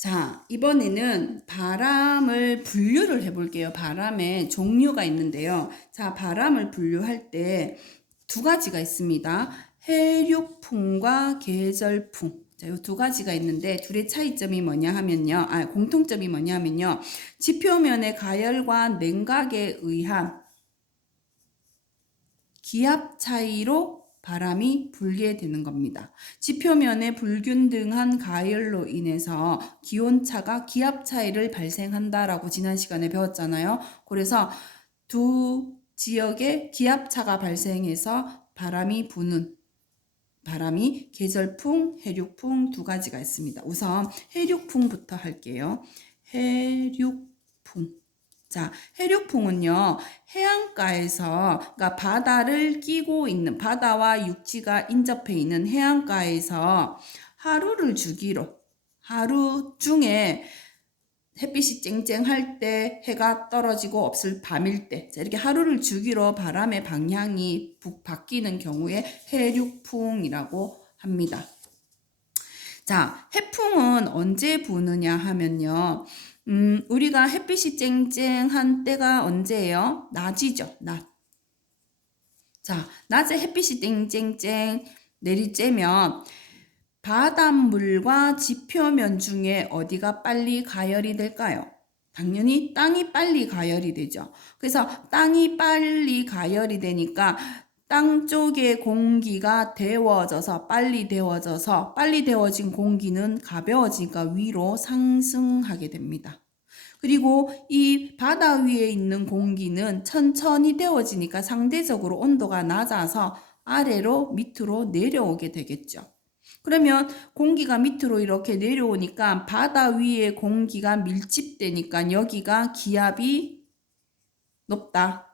자, 이번에는 바람을 분류를 해볼게요. 바람의 종류가 있는데요. 자, 바람을 분류할 때 두 가지가 있습니다. 해륙풍과 계절풍. 자, 이 두 가지가 있는데 둘의 차이점이 뭐냐 하면요. 공통점이 뭐냐 하면요. 지표면의 가열과 냉각에 의한 기압 차이로 바람이 불게 되는 겁니다. 지표면의 불균등한 가열로 인해서 기온차가 기압 차이를 발생한다라고 지난 시간에 배웠잖아요. 그래서 두 지역에 기압차가 발생해서 바람이 부는 바람이 계절풍, 해륙풍 두 가지가 있습니다. 우선 해륙풍부터 할게요. 해륙풍. 자, 해륙풍은요, 해안가에서, 그러니까 바다를 끼고 있는, 바다와 육지가 인접해 있는 해안가에서 하루를 주기로, 하루 중에 햇빛이 쨍쨍할 때, 해가 떨어지고 없을 밤일 때, 자, 이렇게 하루를 주기로 바람의 방향이 바뀌는 경우에 해륙풍이라고 합니다. 자, 해풍은 언제 부느냐 하면요. 우리가 햇빛이 쨍쨍한 때가 언제예요? 낮이죠, 낮. 자, 낮에 햇빛이 쨍쨍쨍 내리쬐면 바닷물과 지표면 중에 어디가 빨리 가열이 될까요? 당연히 땅이 빨리 가열이 되죠. 그래서 땅이 빨리 가열이 되니까 땅 쪽의 공기가 데워져서 빨리 데워진 공기는 가벼워지니까 위로 상승하게 됩니다. 그리고 이 바다 위에 있는 공기는 천천히 데워지니까 상대적으로 온도가 낮아서 아래로 밑으로 내려오게 되겠죠. 그러면 공기가 밑으로 이렇게 내려오니까 바다 위에 공기가 밀집되니까 여기가 기압이 높다.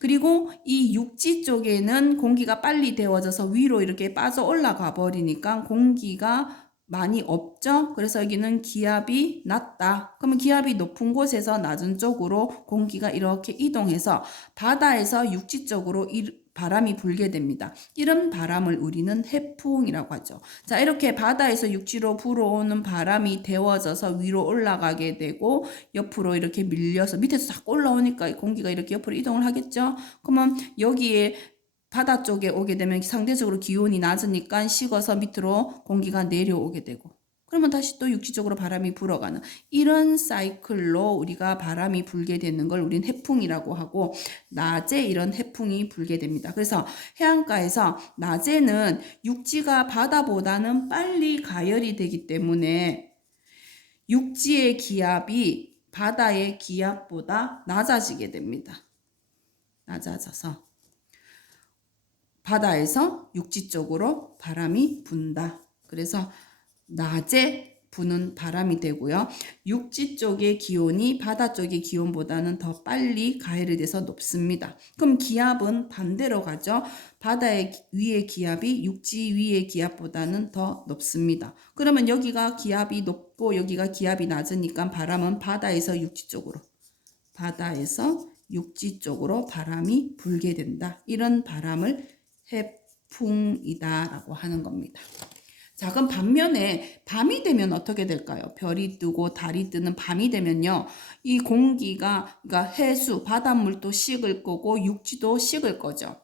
그리고 이 육지 쪽에는 공기가 빨리 데워져서 위로 이렇게 빠져 올라가 버리니까 공기가 많이 없죠. 그래서 여기는 기압이 낮다. 그러면 기압이 높은 곳에서 낮은 쪽으로 공기가 이렇게 이동해서 바다에서 육지 쪽으로 바람이 불게 됩니다. 이런 바람을 우리는 해풍이라고 하죠. 자, 이렇게 바다에서 육지로 불어오는 바람이 데워져서 위로 올라가게 되고 옆으로 이렇게 밀려서 밑에서 싹 올라오니까 공기가 이렇게 옆으로 이동을 하겠죠. 그러면 여기에 바다 쪽에 오게 되면 상대적으로 기온이 낮으니까 식어서 밑으로 공기가 내려오게 되고 그러면 다시 또 육지 쪽으로 바람이 불어가는 이런 사이클로 우리가 바람이 불게 되는 걸 우린 해풍이라고 하고 낮에 이런 해풍이 불게 됩니다. 그래서 해안가에서 낮에는 육지가 바다보다는 빨리 가열이 되기 때문에 육지의 기압이 바다의 기압보다 낮아지게 됩니다. 낮아져서 바다에서 육지 쪽으로 바람이 분다. 그래서 낮에 부는 바람이 되고요. 육지 쪽의 기온이 바다 쪽의 기온보다는 더 빨리 가열이 돼서 높습니다. 그럼 기압은 반대로 가죠. 바다의 위의 기압이 육지 위의 기압보다는 더 높습니다. 그러면 여기가 기압이 높고 여기가 기압이 낮으니까 바람은 바다에서 육지 쪽으로 바람이 불게 된다. 이런 바람을 해풍이다라고 하는 겁니다. 자, 그럼 반면에 밤이 되면 어떻게 될까요? 별이 뜨고 달이 뜨는 밤이 되면요. 이 공기가, 그러니까 해수, 바닷물도 식을 거고 육지도 식을 거죠.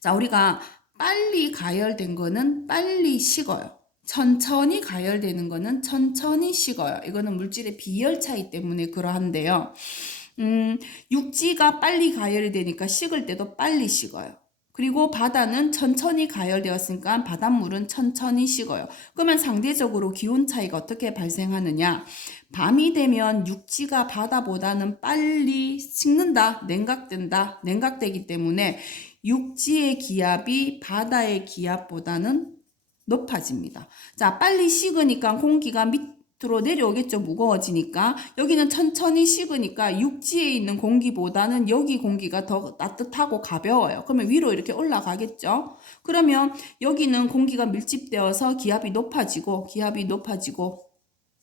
자, 우리가 빨리 가열된 거는 빨리 식어요. 천천히 가열되는 거는 천천히 식어요. 이거는 물질의 비열 차이 때문에 그러한데요. 육지가 빨리 가열이 되니까 식을 때도 빨리 식어요. 그리고 바다는 천천히 가열되었으니까 바닷물은 천천히 식어요. 그러면 상대적으로 기온 차이가 어떻게 발생하느냐? 밤이 되면 육지가 바다보다는 빨리 식는다, 냉각되기 때문에 육지의 기압이 바다의 기압보다는 높아집니다. 자, 빨리 식으니까 공기가 밑으로 내려오겠죠. 무거워지니까. 여기는 천천히 식으니까 육지에 있는 공기보다는 여기 공기가 더 따뜻하고 가벼워요. 그러면 위로 이렇게 올라가겠죠. 그러면 여기는 공기가 밀집되어서 기압이 높아지고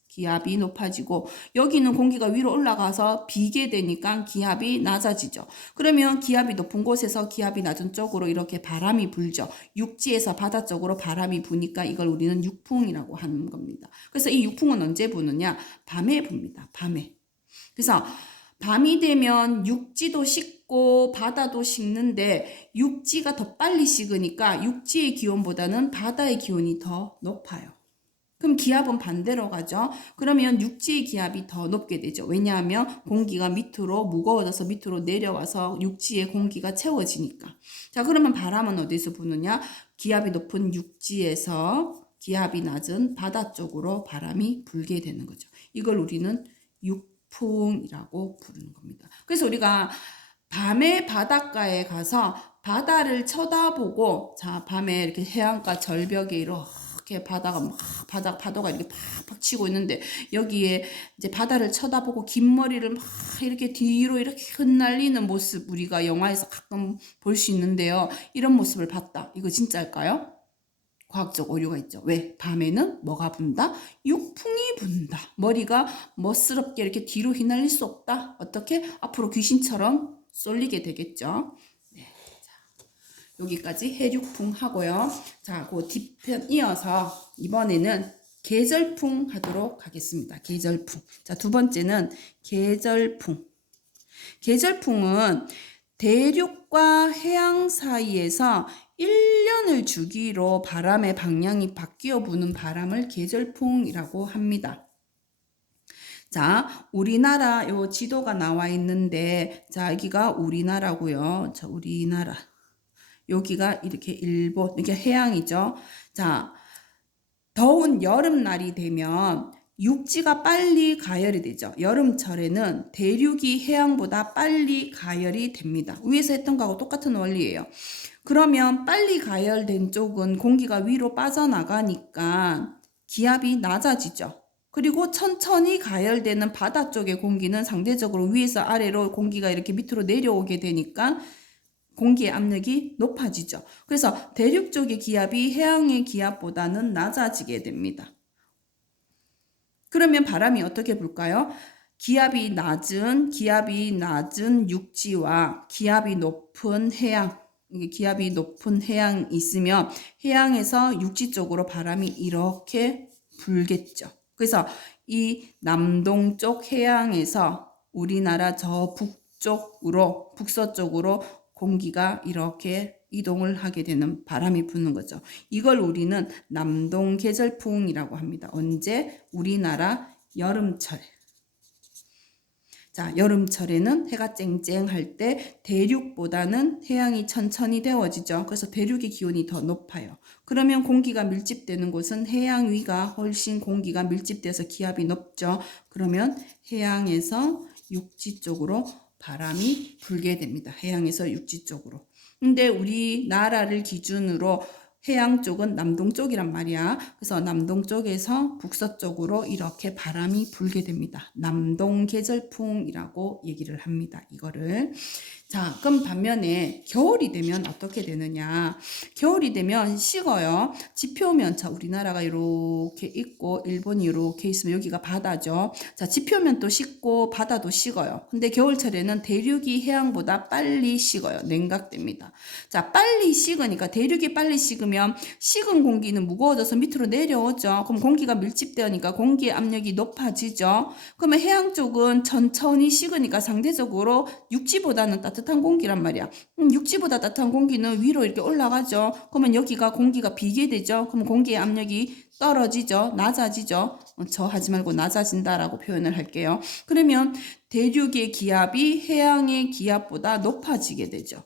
기압이 높아지고 여기는 공기가 위로 올라가서 비게 되니까 기압이 낮아지죠. 그러면 기압이 높은 곳에서 기압이 낮은 쪽으로 이렇게 바람이 불죠. 육지에서 바다 쪽으로 바람이 부니까 이걸 우리는 육풍이라고 하는 겁니다. 그래서 이 육풍은 언제 부느냐? 밤에 붑니다. 밤에. 그래서 밤이 되면 육지도 식고 바다도 식는데 육지가 더 빨리 식으니까 육지의 기온보다는 바다의 기온이 더 높아요. 그럼 기압은 반대로 가죠. 그러면 육지의 기압이 더 높게 되죠. 왜냐하면 공기가 밑으로 무거워져서 밑으로 내려와서 육지의 공기가 채워지니까. 자, 그러면 바람은 어디서 부느냐? 기압이 높은 육지에서 기압이 낮은 바다 쪽으로 바람이 불게 되는 거죠. 이걸 우리는 육풍이라고 부르는 겁니다. 그래서 우리가 밤에 바닷가에 가서 바다를 쳐다보고, 자, 밤에 이렇게 해안가 절벽에 이렇게 바다가 막 파도가 이렇게 팍팍 치고 있는데 여기에 이제 바다를 쳐다보고 긴 머리를 막 이렇게 뒤로 이렇게 흩날리는 모습 우리가 영화에서 가끔 볼 수 있는데요. 이런 모습을 봤다. 이거 진짜일까요? 과학적 오류가 있죠. 왜? 밤에는 뭐가 분다? 육풍이 분다. 머리가 멋스럽게 이렇게 뒤로 휘날릴 수 없다. 어떻게? 앞으로 귀신처럼 쏠리게 되겠죠. 네. 자, 여기까지 해육풍 하고요. 자, 그 뒤편 이어서 이번에는 계절풍 하도록 하겠습니다. 계절풍. 자, 두 번째는 계절풍. 계절풍은 대륙과 해양 사이에서 1년을 주기로 바람의 방향이 바뀌어 부는 바람을 계절풍이라고 합니다. 자, 우리나라 요 지도가 나와 있는데, 자, 여기가 우리나라고요. 자, 우리나라. 여기가 이렇게 일본, 이게 해양이죠. 자, 더운 여름날이 되면 육지가 빨리 가열이 되죠. 여름철에는 대륙이 해양보다 빨리 가열이 됩니다. 위에서 했던 거하고 똑같은 원리예요. 그러면 빨리 가열된 쪽은 공기가 위로 빠져나가니까 기압이 낮아지죠. 그리고 천천히 가열되는 바다 쪽의 공기는 상대적으로 위에서 아래로 공기가 이렇게 밑으로 내려오게 되니까 공기의 압력이 높아지죠. 그래서 대륙 쪽의 기압이 해양의 기압보다는 낮아지게 됩니다. 그러면 바람이 어떻게 불까요? 기압이 낮은 육지와 기압이 높은 해양, 기압이 높은 해양이 있으면 해양에서 육지 쪽으로 바람이 이렇게 불겠죠. 그래서 이 남동쪽 해양에서 우리나라 저 북쪽으로, 북서쪽으로 공기가 이렇게 이동을 하게 되는 바람이 부는 거죠. 이걸 우리는 남동 계절풍이라고 합니다. 언제? 우리나라 여름철. 자, 여름철에는 해가 쨍쨍할 때 대륙보다는 해양이 천천히 데워지죠. 그래서 대륙의 기온이 더 높아요. 그러면 공기가 밀집되는 곳은 해양 위가 훨씬 공기가 밀집돼서 기압이 높죠. 그러면 해양에서 육지 쪽으로 바람이 불게 됩니다. 해양에서 육지 쪽으로. 근데 우리나라를 기준으로 해양 쪽은 남동 쪽이란 말이야. 그래서 남동 쪽에서 북서쪽으로 이렇게 바람이 불게 됩니다. 남동 계절풍이라고 얘기를 합니다. 이거를. 자, 그럼 반면에 겨울이 되면 어떻게 되느냐? 겨울이 되면 식어요. 지표면, 자, 우리나라가 이렇게 있고 일본이 이렇게 있으면 여기가 바다죠. 자, 지표면 또 식고 바다도 식어요. 근데 겨울철에는 대륙이 해양보다 빨리 식어요. 냉각됩니다. 자, 빨리 식으니까 대륙이 빨리 식으면 식은 공기는 무거워져서 밑으로 내려오죠. 그럼 공기가 밀집되니까 공기의 압력이 높아지죠. 그러면 해양 쪽은 천천히 식으니까 상대적으로 육지보다는 따뜻한 공기란 말이야. 육지보다 따뜻한 공기는 위로 이렇게 올라가죠. 그러면 여기가 공기가 비게 되죠. 그럼 공기의 압력이 떨어지죠. 낮아지죠. 저 하지 말고 낮아진다라고 표현을 할게요. 그러면 대륙의 기압이 해양의 기압보다 높아지게 되죠.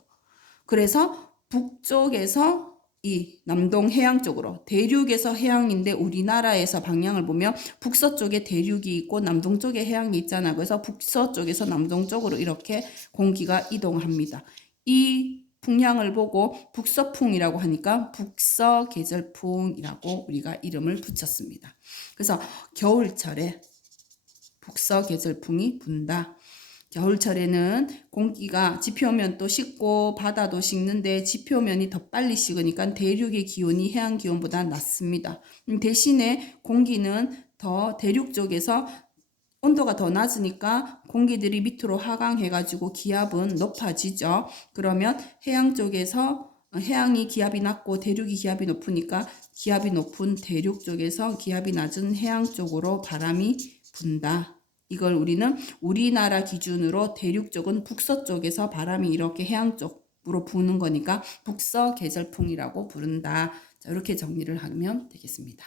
그래서 북쪽에서 이 남동 해양 쪽으로, 대륙에서 해양인데 우리나라에서 방향을 보면 북서쪽에 대륙이 있고 남동 쪽에 해양이 있잖아. 그래서 북서쪽에서 남동 쪽으로 이렇게 공기가 이동합니다. 이 풍량을 보고 북서풍이라고 하니까 북서계절풍이라고 우리가 이름을 붙였습니다. 그래서 겨울철에 북서계절풍이 분다. 겨울철에는 공기가 지표면 또 식고 바다도 식는데 지표면이 더 빨리 식으니까 대륙의 기온이 해안 기온보다 낮습니다. 대신에 공기는 더 대륙 쪽에서 온도가 더 낮으니까 공기들이 밑으로 하강해가지고 기압은 높아지죠. 그러면 해양 쪽에서 해양이 기압이 낮고 대륙이 기압이 높으니까 기압이 높은 대륙 쪽에서 기압이 낮은 해양 쪽으로 바람이 분다. 이걸 우리는 우리나라 기준으로 대륙 쪽은 북서쪽에서 바람이 이렇게 해양 쪽으로 부는 거니까 북서 계절풍이라고 부른다. 자, 이렇게 정리를 하면 되겠습니다.